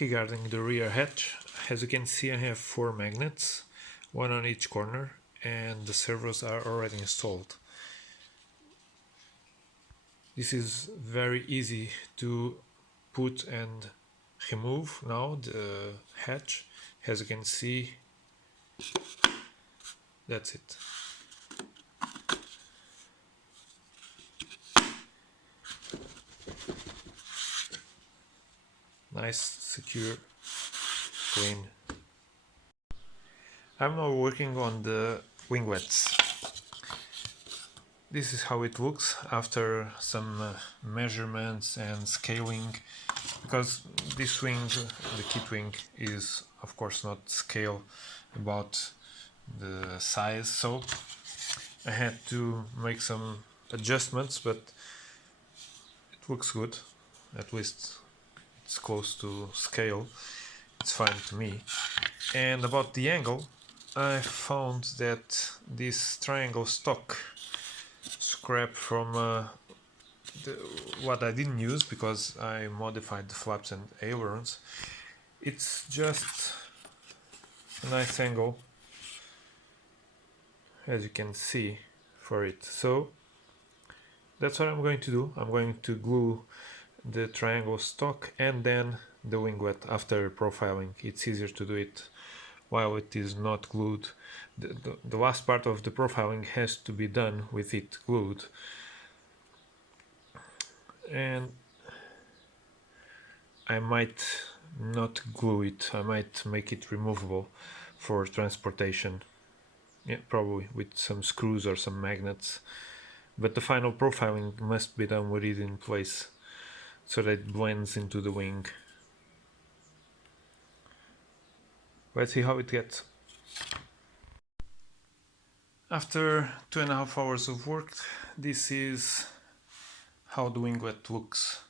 Regarding the rear hatch, as you can see I have 4 magnets, one on each corner, and the servos are already installed. This is very easy to put and remove now, the hatch. As you can see, that's it. Nice, secure, clean. I'm now working on the winglets. This is how it looks after some measurements and scaling, because this wing, the kit wing, is of course not scale about the size, so I had to make some adjustments, but it looks good. At least it's close to scale. It's fine to me. And about the angle, I found that this triangle stock scrap from what I didn't use because I modified the flaps and ailerons. It's just a nice angle, as you can see, for it. So that's what I'm going to do. I'm going to glue the triangle stock and then the winglet after profiling. It's easier to do it while it is not glued. The last part of the profiling has to be done with it glued. And I might not glue it, I might make it removable for transportation. Yeah, probably with some screws or some magnets. But the final profiling must be done with it in place so that it blends into the wing. Let's see how it gets. After 2.5 hours of work, this is how the winglet looks.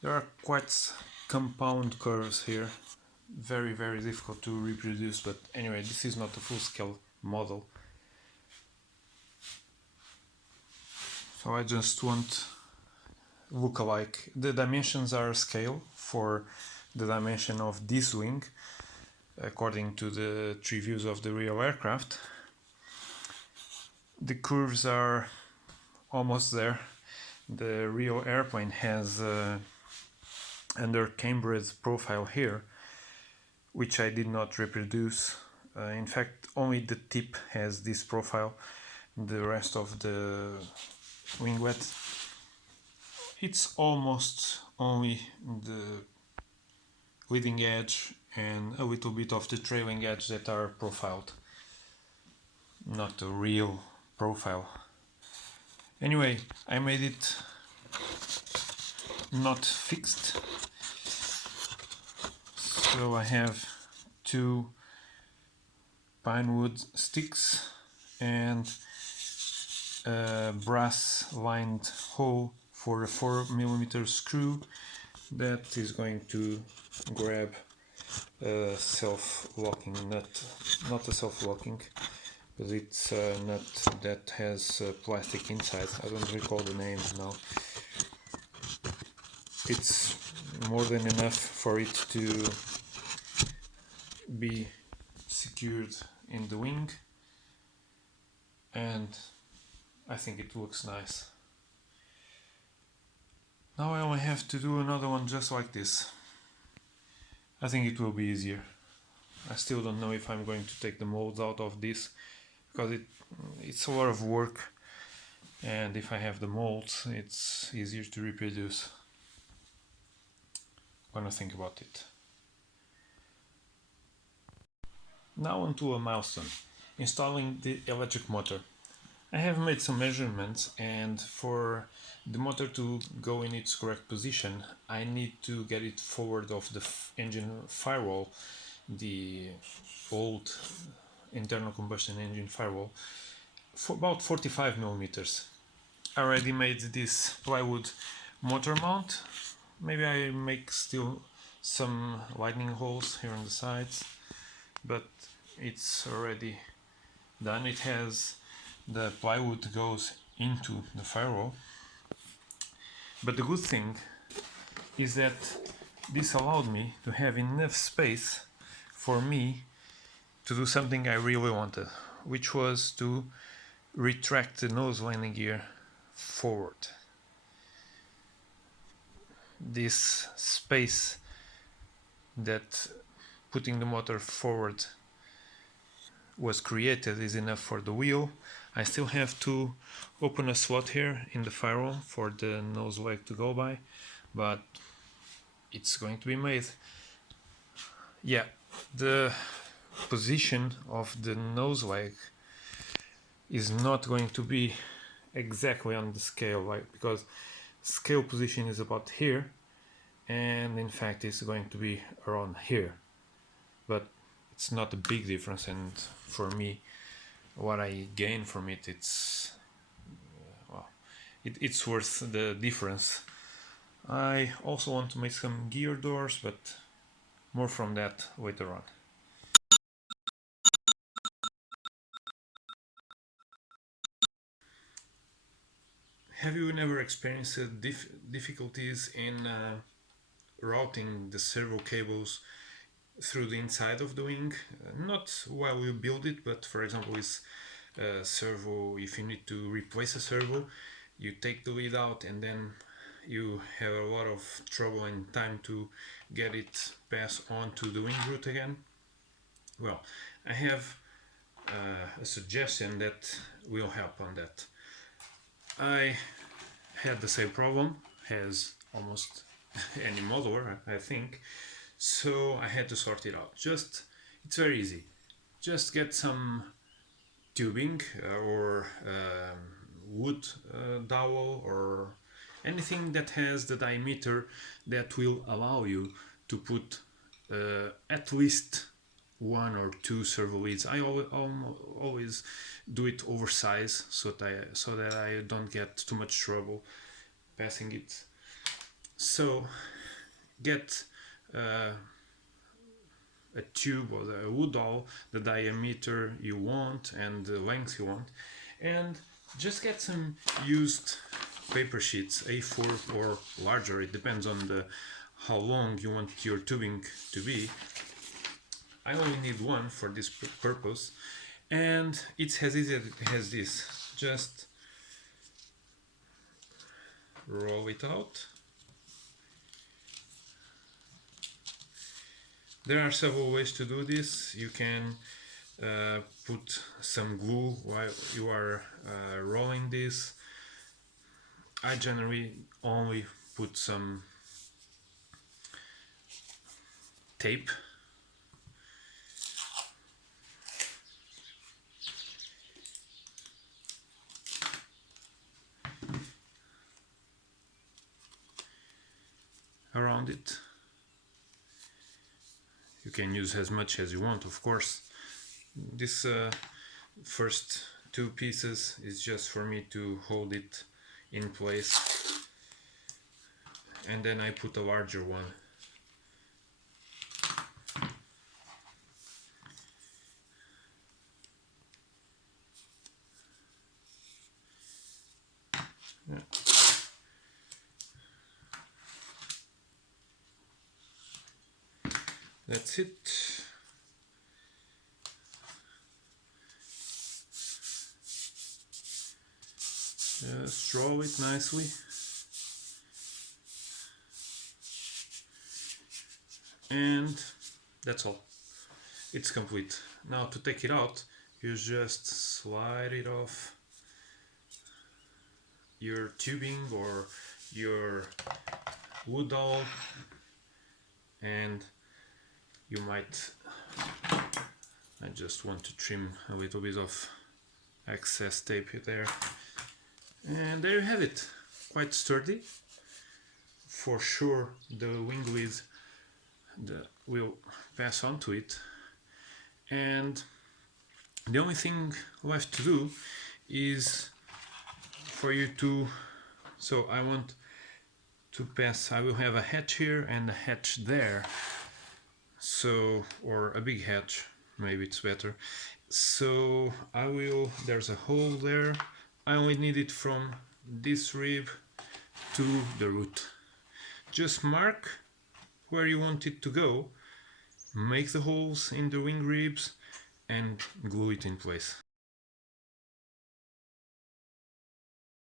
There are quite compound curves here, very difficult to reproduce, but anyway, this is not a full-scale model. So I just want look-alike. The dimensions are scale for the dimension of this wing, according to the 3 views of the real aircraft. The curves are almost there. The real airplane has under-cambered profile here, which I did not reproduce. In fact, only the tip has this profile. The rest of the winglet, it's almost only the leading edge and a little bit of the trailing edge that are profiled, not a real profile. Anyway, I made it not fixed, so I have 2 pine wood sticks and a brass lined hole for a 4mm screw that is going to grab a self-locking nut. Not a self-locking, but it's a nut that has plastic inside. I don't recall the name now. It's more than enough for it to be secured in the wing, and I think it looks nice. Now I only have to do another one just like this. I think it will be easier. I still don't know if I'm going to take the molds out of this, because it's a lot of work, and if I have the molds it's easier to reproduce when I think about it. Now onto a milestone, installing the electric motor. I have made some measurements, and for the motor to go in its correct position I need to get it forward of the engine firewall, the old internal combustion engine firewall, for about 45mm. I already made this plywood motor mount. Maybe I make still some lightning holes here on the sides, but it's already done. It has the plywood goes into the firewall, but the good thing is that this allowed me to have enough space for me to do something I really wanted, which was to retract the nose landing gear forward. This space that putting the motor forward was created is enough for the wheel. I still have to open a slot here in the firewall for the nose leg to go by, but it's going to be made. Yeah, the position of the nose leg is not going to be exactly on the scale, right? Because scale position is about here, and in fact it's going to be around here, but it's not a big difference. And for me, what I gain from it, it's worth the difference. I also want to make some gear doors, but more from that later on. Have you never experienced difficulties in routing the servo cables through the inside of the wing? Not while you build it, but for example with servo, if you need to replace a servo, you take the lead out and then you have a lot of trouble and time to get it passed on to the wing root again. Well, I have a suggestion that will help on that. I had the same problem as almost any modeler, I think, so I had to sort it out. It's very easy. Just get some tubing or wood dowel or anything that has the diameter that will allow you to put at least one or two servo leads. I always do it oversized so that I don't get too much trouble passing it. So get a tube or a wood dowel, the diameter you want and the length you want, and just get some used paper sheets, A4 or larger. It depends on how long you want your tubing to be. I only need one for this purpose, and it's as easy as this. Just roll it out. There are several ways to do this. You can put some glue while you are rolling this. I generally only put some tape. Around it. You can use as much as you want, of course. This first two pieces is just for me to hold it in place, and then I put a larger one. Yeah. That's it. Just roll it nicely. And that's all. It's complete. Now to take it out, you just slide it off your tubing or your wood dowel, and you might, I just want to trim a little bit of excess tape there, and there you have it. Quite sturdy. For sure the wing lid will pass on to it, and the only thing left to do is for you to, so I want to pass, I will have a hatch here and a hatch there, so, or a big hatch, maybe it's better. So there's a hole there. I only need it from this rib to the root. Just mark where you want it to go, make the holes in the wing ribs, and glue it in place.